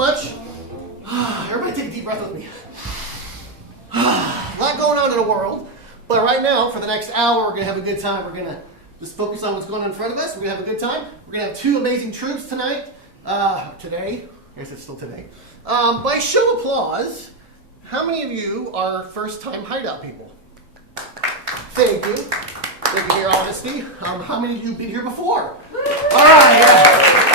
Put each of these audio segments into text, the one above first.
much. Everybody take a deep breath with me. A lot going on in the world, but right now, for the next hour, we're going to have a good time. We're going to just focus on what's going on in front of us. We're going to have a good time. We're going to have two amazing troops tonight. Today. I guess it's still today. By show of applause, how many of you are first-time hideout people? Thank you. Thank you for your honesty. How many of you have been here before? All right. Yeah.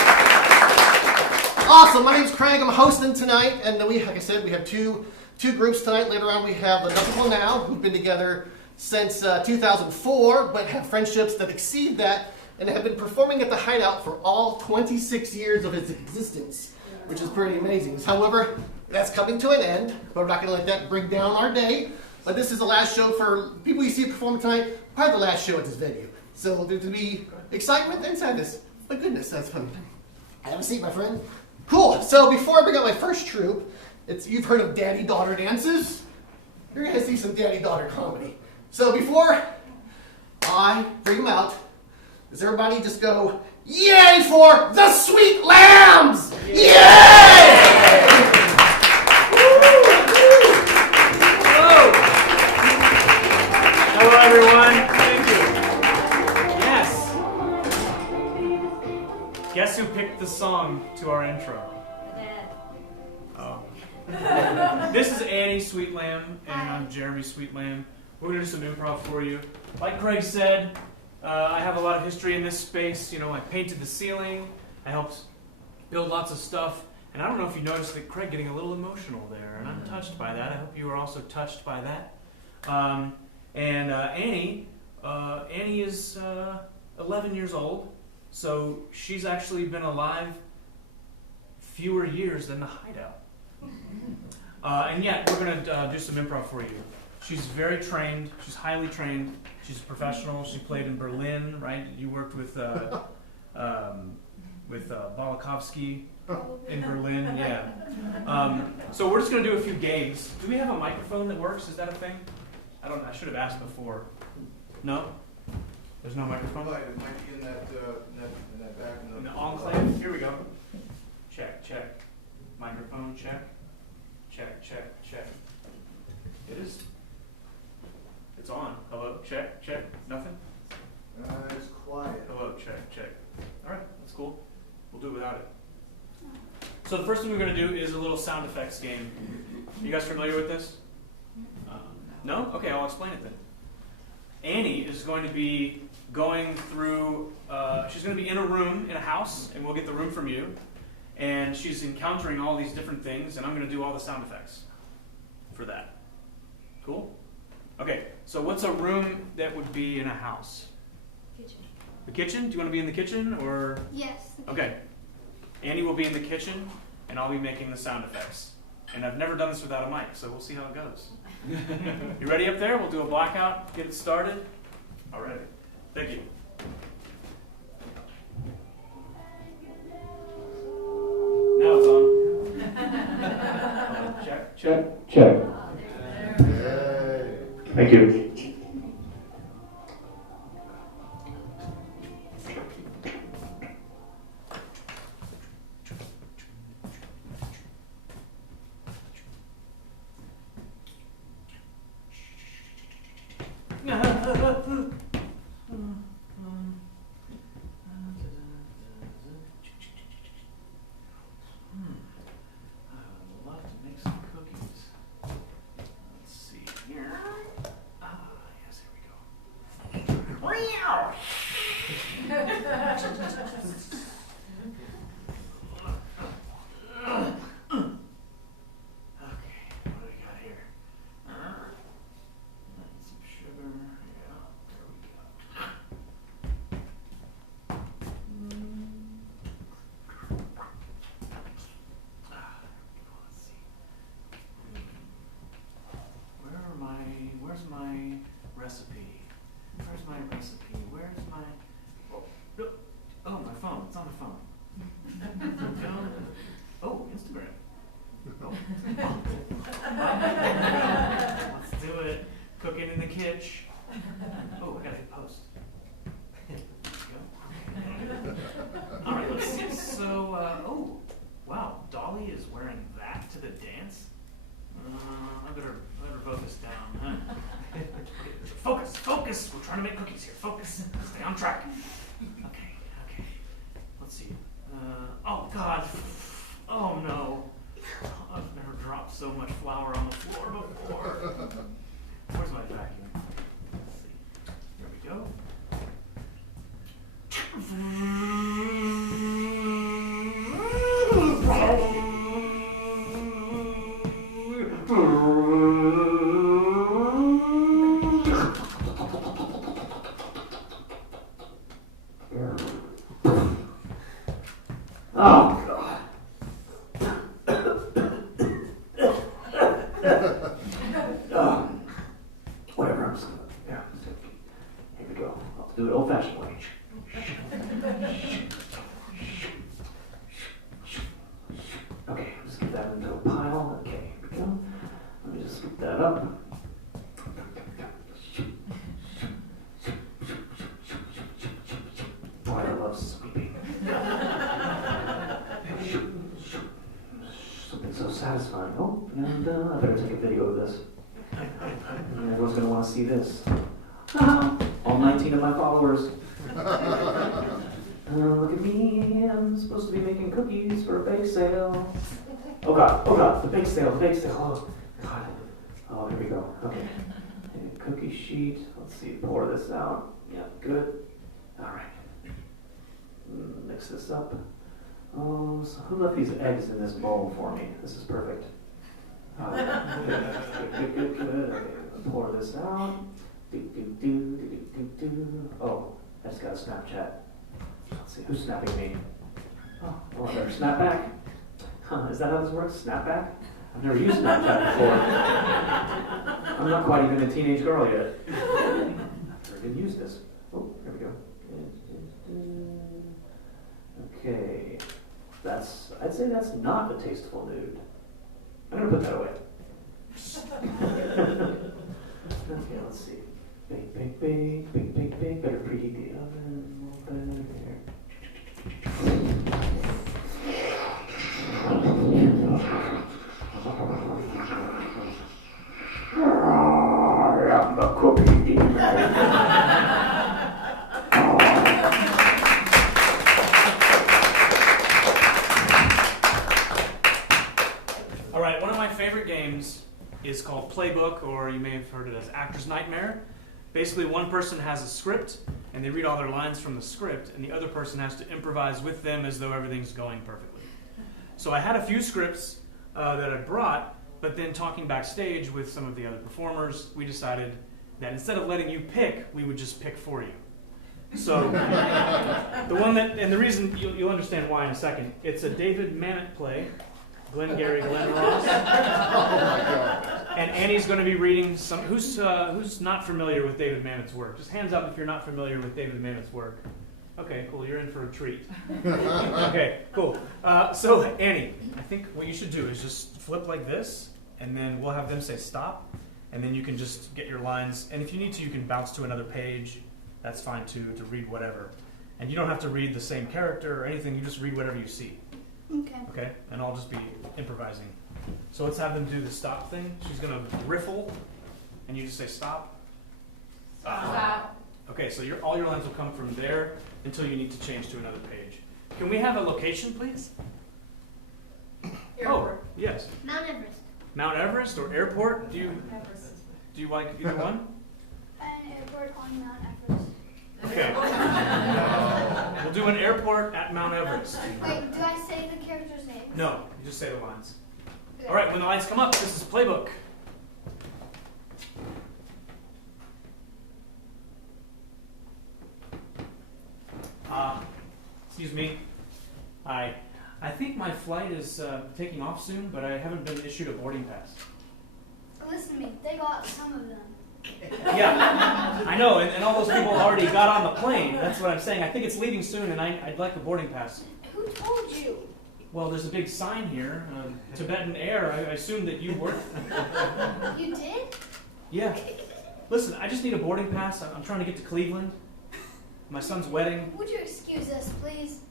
Awesome. My name's Craig. I'm hosting tonight, and then like I said, we have two groups tonight. Later on, we have the Young People Now, who've been together since 2004, but have friendships that exceed that, and have been performing at the Hideout for all 26 years of its existence, which is pretty amazing. However, that's coming to an end, but we're not going to let that bring down our day. But this is the last show for people you see performing tonight, probably the last show at this venue. So there's going to be excitement and sadness. But goodness, that's fun. Have a seat, my friend. Cool. So before I bring out my first troupe, you've heard of daddy-daughter dances? You're going to see some daddy-daughter comedy. So before I bring them out, does everybody just go, yay for the Sweetlambs! Yay! Hello, everyone. Thank you. Yes. Guess who picked the song to our intro? Oh. This is Annie Sweetlamb, and I'm Jeremy Sweetlamb. We're going to do some improv for you. Like Craig said, I have a lot of history in this space. You know, I painted the ceiling. I helped build lots of stuff. And I don't know if you noticed that Craig getting a little emotional there, and I'm touched by that. I hope you are also touched by that. Annie is 11 years old, so she's actually been alive fewer years than the Hideout. And yet, we're going to do some improv for you. She's very trained. She's highly trained. She's a professional. She played in Berlin, right? You worked with Balakovsky in Berlin, yeah. So we're just going to do a few games. Do we have a microphone that works? Is that a thing? I should have asked before. No? There's no microphone? It might be in that back. In the enclave? Here we go. Check. Microphone, check. Check. It is. It's on. Hello, check. Nothing? It's quiet. Hello, check. All right, that's cool. We'll do it without it. So the first thing we're going to do is a little sound effects game. You guys familiar with this? No? Okay, I'll explain it then. Annie is going to be going through, she's going to be in a room, in a house, and we'll get the room from you. And she's encountering all these different things, and I'm going to do all the sound effects for that. Cool? Okay, so what's a room that would be in a house? Kitchen. The kitchen? Do you want to be in the kitchen, or? Yes. Okay. Annie will be in the kitchen, and I'll be making the sound effects. And I've never done this without a mic, so we'll see how it goes. You ready up there? We'll do a blackout, get it started. All right. Thank you. Now it's on. Check. Thank you. Dolly is wearing that to the dance? I better vote this down. Huh? Focus! We're trying to make cookies here. Focus. Stay on track. Okay. Let's see. Oh God. Oh no. I've never dropped so much flour on the floor before. Where's my vacuum? Let's see. Here we go. Oh God. Whatever, I'm just gonna, here we go. I'll do it old-fashioned way. Okay, just get that into a pile. Okay, here we go. Let me just scoop that up. Boy, I love sweeping. Something so satisfying. Oh, and I better take a video of this. Everyone's going to want to see this. All 19 of my followers. Look at me, I'm supposed to be making cookies for a bake sale. Oh God, the bake sale. Oh God. Oh, here we go. Okay. A cookie sheet. Let's see, pour this out. Yeah, good. All right. Mix this up. Oh, so who left these eggs in this bowl for me? This is perfect. Good. Okay, pour this out. Oh, I just got a Snapchat. Let's see, who's snapping me? Oh, I better snap back. Huh, is that how this works? Snap back? I've never used Snapchat before. I'm not quite even a teenage girl yet. I didn't use this. Oh, here we go. Okay. I'd say that's not a tasteful nude. I'm gonna put that away. Okay, let's see. Bake. Better preheat the oven a little bit here. I am the cookie demon. All right, one of my favorite games is called Playbook, or you may have heard it as Actor's Nightmare. Basically, one person has a script, and they read all their lines from the script, and the other person has to improvise with them as though everything's going perfectly. So I had a few scripts that I brought, but then talking backstage with some of the other performers, we decided that instead of letting you pick, we would just pick for you. So the one that, and the reason, you'll understand why in a second, it's a David Mamet play, Glengarry Glen Ross. Oh my God. And Annie's going to be reading some. Who's not familiar with David Mamet's work? Just hands up if you're not familiar with David Mamet's work. Okay, cool. You're in for a treat. Okay, cool. So Annie, I think what you should do is just flip like this, and then we'll have them say stop, and then you can just get your lines. And if you need to, you can bounce to another page. That's fine too, to read whatever. And you don't have to read the same character or anything. You just read whatever you see. Okay. Okay, and I'll just be improvising. So let's have them do the stop thing. She's gonna riffle, and you just say stop. Stop. Okay, so all your lines will come from there until you need to change to another page. Can we have a location, please? Airport. Oh, yes. Mount Everest. Mount Everest or airport? Do you like either one? An airport on Mount Everest. Okay. We'll do an airport at Mount Everest. Wait, do I say the character's name? No, you just say the lines. Okay. All right, when the lights come up, this is Playbook. Excuse me. I think my flight is taking off soon, but I haven't been issued a boarding pass. Listen to me. They got some of them. Yeah, I know, and all those people already got on the plane. That's what I'm saying. I think it's leaving soon, and I'd like a boarding pass. Who told you? Well, there's a big sign here, Tibetan Air. I assume that you work. You did? Yeah. Listen, I just need a boarding pass. I'm trying to get to Cleveland. My son's wedding. Would you excuse us, please?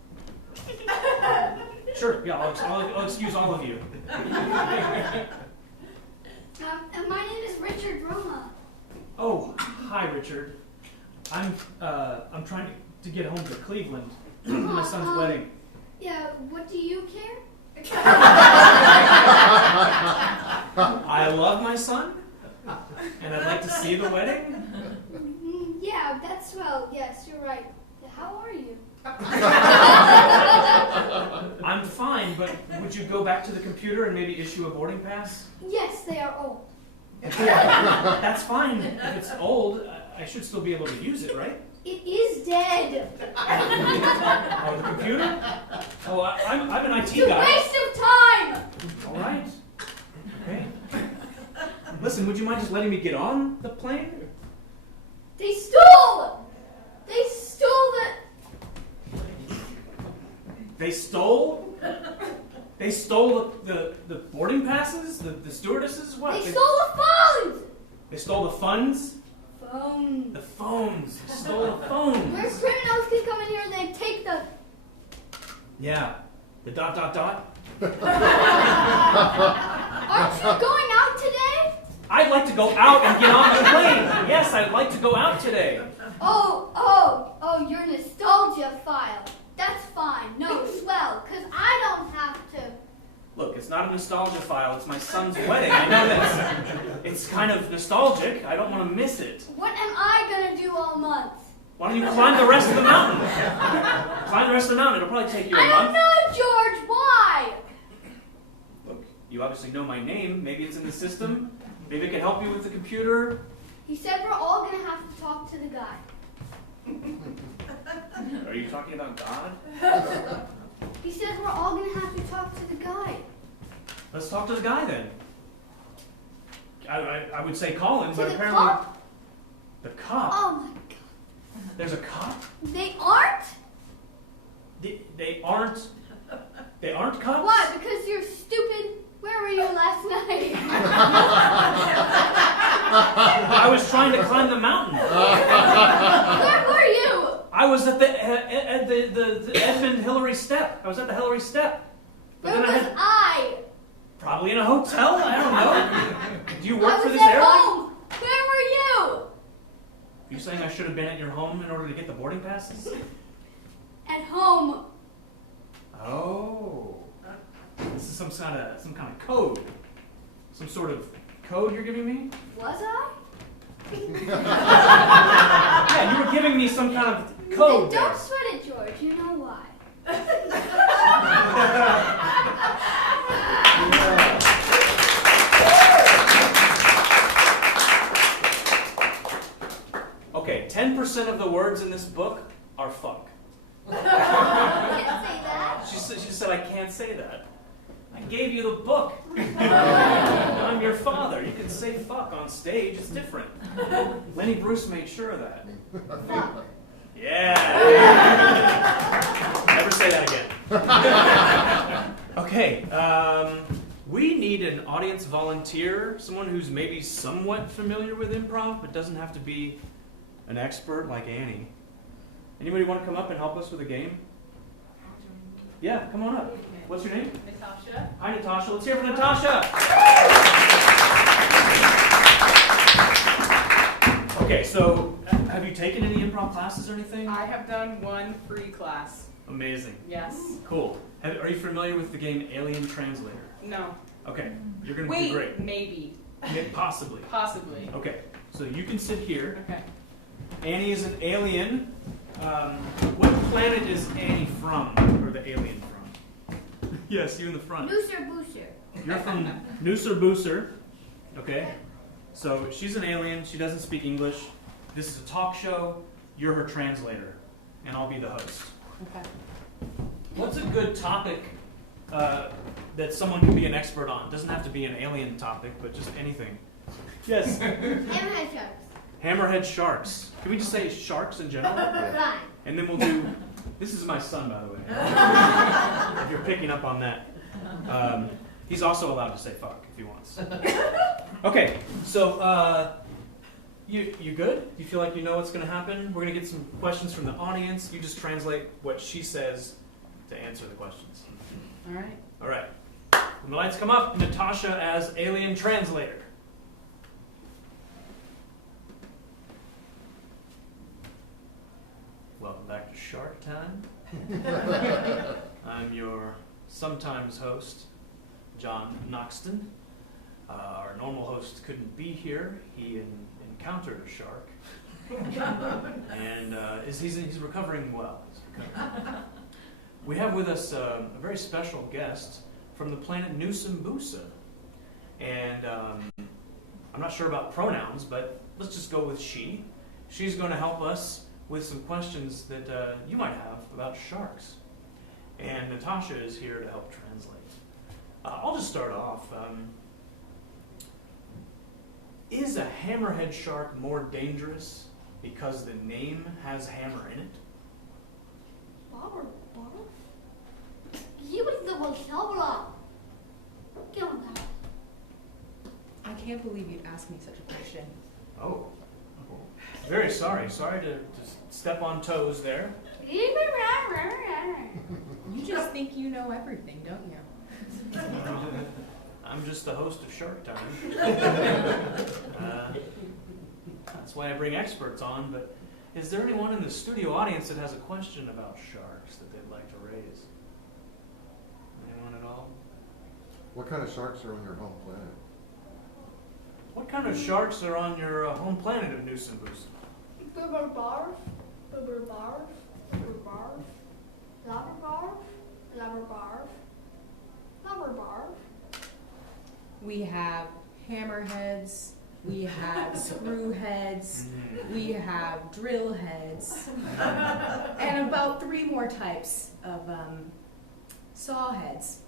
Sure, yeah, I'll excuse all of you. And my name is Richard Roma. Oh, hi, Richard. I'm trying to get home to Cleveland for my son's wedding. Yeah, what do you care? I love my son, and I'd like to see the wedding. Yeah, that's swell. Yes, you're right. How are you? I'm fine, but would you go back to the computer and maybe issue a boarding pass? Yes, they are old. That's fine. If it's old, I should still be able to use it, right? It is dead. Oh, the computer? Oh, I'm an IT It's a guy. waste of time. All right. Okay. Listen, would you mind just letting me get on the plane? They stole. They stole They stole? They stole the boarding passes? The stewardesses? What? They stole the phones. They stole the funds? Phones. The phones. They stole the phones. Where criminals can come in here and they take them. Yeah. The ... Aren't you going out today? I'd like to go out and get on the plane. Yes, I'd like to go out today. Oh, your nostalgia file. That's fine. No, swell, because I don't have to. Look, it's not a nostalgia file. It's my son's wedding. I know that it's kind of nostalgic. I don't want to miss it. What am I going to do all month? Why don't you climb the rest of the mountain? Climb the rest of the mountain. It'll probably take you a I month. don't know, George. Why? Look, you obviously know my name. Maybe it's in the system. Maybe I can help you with the computer. He said we're all going to have to talk to the guy. Are you talking about God? He says we're all going to have to talk to the guy. Let's talk to the guy then. I would say Colin, To but the apparently cop? the cop. Oh my god. There's a cop. They aren't? They aren't. They aren't cops. Why? Because you're stupid. Where were you last night? I was trying to climb the mountain. Where were you? I was at the Edmund Hillary step. I was at the Hillary step. But Where then was I? probably in a hotel. I don't know. Do you work I for was this at airline? home. Where were you? Are you saying I should have been at your home in order to get the boarding passes? At home. Oh. This is some kind of code. Some sort of code you're giving me? Was I? Yeah, you were giving me some kind of code Then don't there. sweat it, George. You know why. Okay, 10% of the words in this book are fuck. You didn't say that. She said I can't say that. I gave you the book. I'm your father. You can say fuck on stage. It's different. Lenny Bruce made sure of that. Fuck. Yeah. Never say that again. Okay. We need an audience volunteer, someone who's maybe somewhat familiar with improv, but doesn't have to be an expert like Annie. Anybody want to come up and help us with a game? Yeah, come on up. What's your name? Natasha. Hi, Natasha. Let's hear from Natasha. Okay, so have you taken any improv classes or anything? I have done one free class. Amazing. Yes. Cool. Are you familiar with the game Alien Translator? No. Okay, you're going to Wait, do great. maybe. Possibly. Possibly. Okay, so you can sit here. Okay. Annie is an alien. What planet is Annie from, or the alien from? Yes, you in the front. Nooser Booser. You're from Nooser Booser. Okay, so she's an alien. She doesn't speak English. This is a talk show. You're her translator, and I'll be the host. Okay. What's a good topic that someone can be an expert on? Doesn't have to be an alien topic, but just anything. Yes. Hammerhead Sharks. Hammerhead sharks. Can we just say sharks in general? Fine. And then we'll do. This is my son, by the way. If you're picking up on that, he's also allowed to say fuck if he wants. Okay, so you good? You feel like you know what's going to happen? We're going to get some questions from the audience. You just translate what she says to answer the questions. All right. All right. When the lights come up, Natasha as alien translator. Welcome back to Shark Time. I'm your sometimes host, John Noxton. Our normal host couldn't be here. He encountered a shark. And he's recovering well. We have with us a very special guest from the planet Nusambusa. And I'm not sure about pronouns, but let's just go with she. She's going to help us with some questions that you might have about sharks. And Natasha is here to help translate. I'll just start off. Is a hammerhead shark more dangerous because the name has hammer in it? Barf, barf. He was the vocabulary. Get on that. I can't believe you'd ask me such a question. Oh. Very sorry. Sorry to step on toes there. You just think you know everything, don't you? I'm just the host of Shark Time. That's why I bring experts on, but is there anyone in the studio audience that has a question about sharks that they'd like to raise? Anyone at all? What kind of sharks are on your home planet? What kind of sharks are on your home planet of Nusambusa? Bubber barf, bubber barf, bubber barf, lobber barf, lobber barf, lobber barf. We have hammerheads, we have screw heads, we have drill heads, and about 3 more types of saw heads.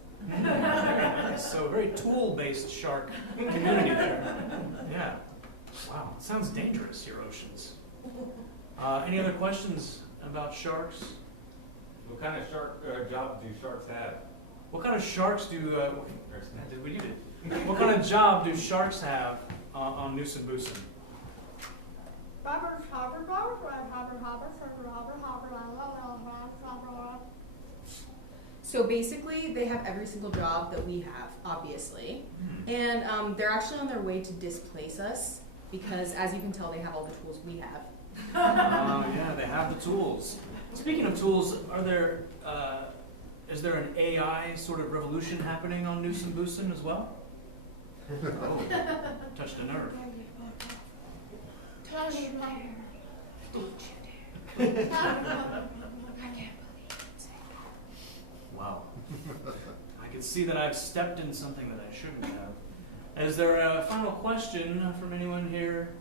So very tool-based shark community there. Yeah. Wow. It sounds dangerous, your oceans. Any other questions about sharks? What kind of shark job do sharks have? What kind of sharks do what kind of job do sharks have on Nusambusa? Robber, hopper, barf, hopper, hopper, hopper. So basically, they have every single job that we have, obviously. And they're actually on their way to displace us because, as you can tell, they have all the tools we have. Yeah, they have the tools. Speaking of tools, is there an AI sort of revolution happening on Nusambusa as well? Oh, touched a nerve. Touch your Wow. I can see that I've stepped in something that I shouldn't have. Is there a final question from anyone here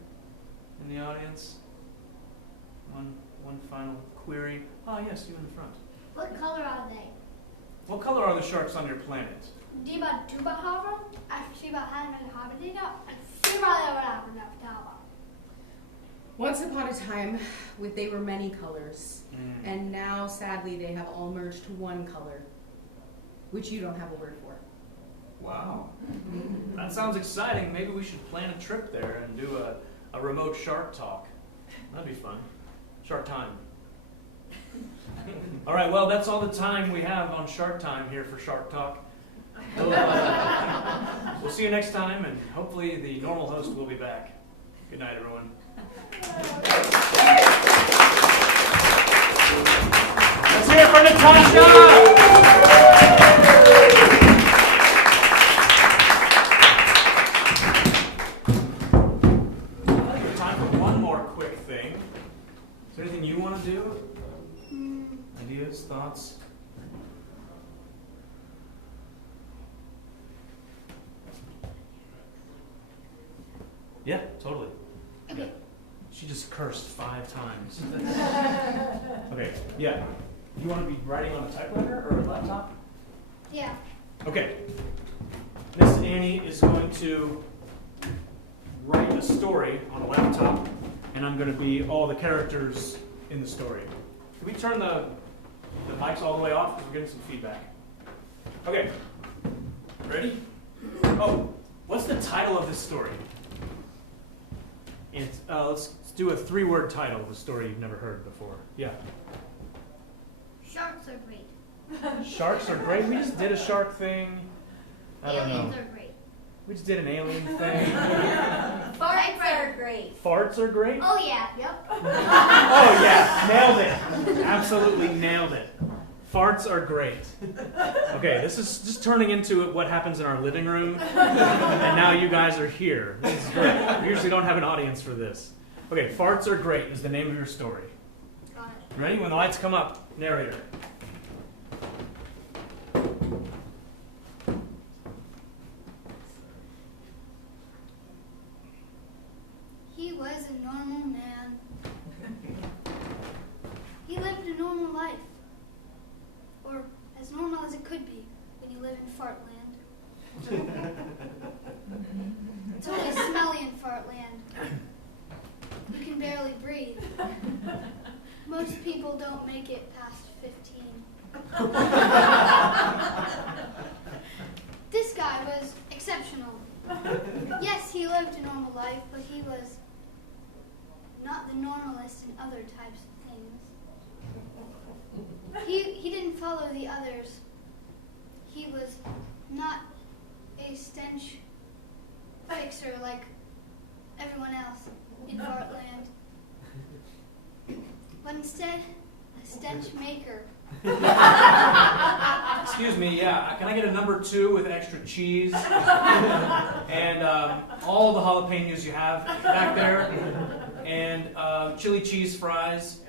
in the audience? One final query. Ah, yes, you in the front. What color are they? What color are the sharks on your planet? Diba duba harbor, Shiba Hanman Habadina, and Shiba Once upon a time, they were many colors. And now, sadly, they have all merged to one color, which you don't have a word for. Wow. That sounds exciting. Maybe we should plan a trip there and do a remote shark talk. That'd be fun. Shark Time. All right, well, that's all the time we have on Shark Time here for Shark Talk. We'll see you next time, and hopefully the normal host will be back. Good night, everyone. Let's hear it for Natasha! Time for one more quick thing. Is there anything you want to do? Ideas, thoughts? Yeah, totally. Okay. She just cursed 5 times. Okay, yeah. You want to be writing on a typewriter or a laptop? Yeah. Okay. Miss Annie is going to write a story on a laptop, and I'm going to be all the characters in the story. Can we turn the mics all the way off because we're getting some feedback? Okay. Ready? Oh, what's the title of this story? Let's do a 3-word title of a story you've never heard before. Yeah. Sharks are great. Sharks are great. We just did a shark thing. I don't know. Aliens are great. We just did an alien thing. Farts are great. Farts are great? Oh yeah. Yep. Oh yeah, nailed it. Absolutely nailed it. Farts are great. Okay, this is just turning into what happens in our living room. And now you guys are here. This is great. We usually don't have an audience for this. Okay, farts are great is the name of your story. Got it. Ready? When the lights come up, narrator. He was a normal man. He lived a normal life. Or as normal as it could be when you live in Fartland. It's always smelly in Fartland. You can barely breathe. Most people don't make it past 15. This guy was exceptional. Yes, he lived a normal life, but he was not the normalist in other types of things. He didn't follow the others. He was not a stench fixer like everyone else in Fartland, but instead a stench maker. Excuse me, yeah. Can I get a number 2 with extra cheese? And all the jalapenos you have back there. And chili cheese fries.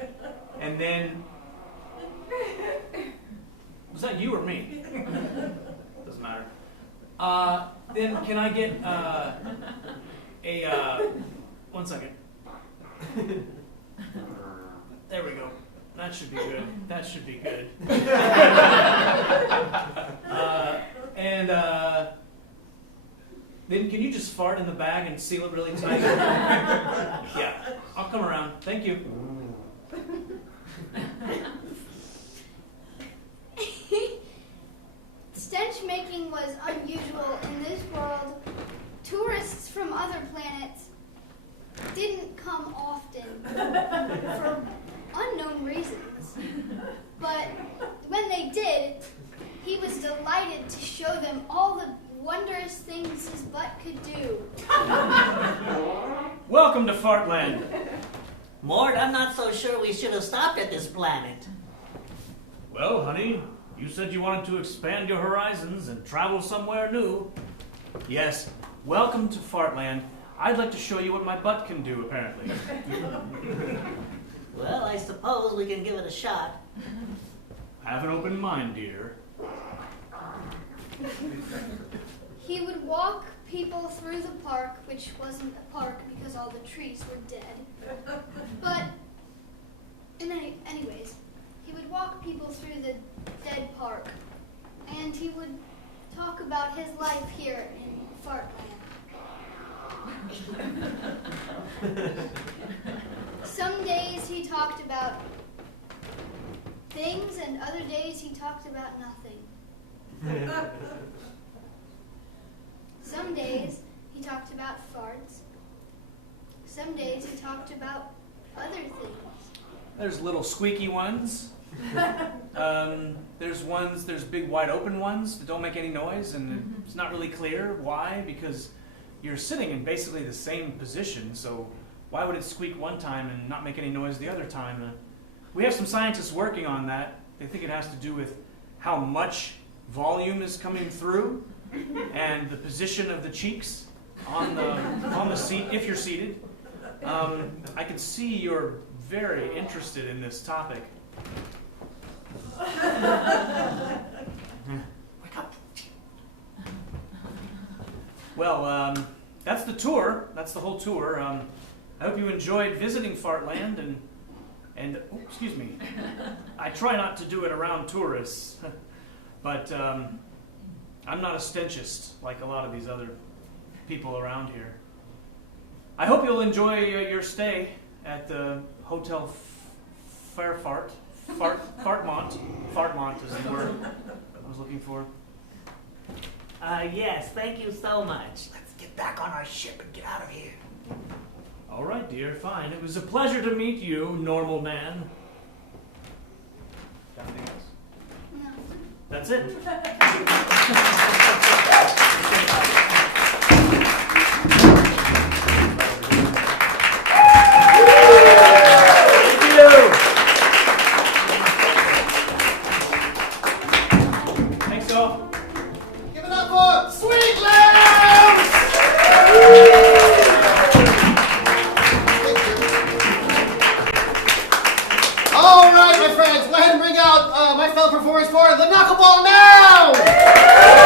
And then... Was that you or me? Doesn't matter. Then can I get one second. There we go. That should be good. That should be good. Then can you just fart in the bag and seal it really tight? Yeah, I'll come around. Thank you. Stench making was unusual in this world. Tourists from other planets didn't come often for unknown reasons. But when they did, he was delighted to show them all the wondrous things his butt could do. Welcome to Fartland. Mort, I'm not so sure we should have stopped at this planet. Well, honey, you said you wanted to expand your horizons and travel somewhere new. Yes, welcome to Fartland. I'd like to show you what my butt can do, apparently. Well, I suppose we can give it a shot. Have an open mind, dear. He would walk people through the park, which wasn't a park because all the trees were dead. But, anyways, he would walk people through the dead park, and he would talk about his life here in Fartland. Some days he talked about things, and other days he talked about nothing. Some days he talked about farts. Some days he talked about other things. There's little squeaky ones. There's big wide open ones that don't make any noise, and it's not really clear why, because you're sitting in basically the same position, so why would it squeak one time and not make any noise the other time? We have some scientists working on that. They think it has to do with how much volume is coming through and the position of the cheeks on the seat, if you're seated. I can see you're very interested in this topic. Wake up. Well, that's the tour. That's the whole tour. I hope you enjoyed visiting Fartland and oh, excuse me. I try not to do it around tourists, but I'm not a stenchist like a lot of these other people around here. I hope you'll enjoy your stay at the Hotel Fairfart. Fartmont. Fartmont is the word I was looking for. Yes, thank you so much. Let's get back on our ship and get out of here. All right, dear, fine. It was a pleasure to meet you, normal man. Got anything else? No. That's it. Thanks, y'all. Give it up for Sweetlambs! All right, my friends, go ahead and bring out my fellow performers for the knuckleball now!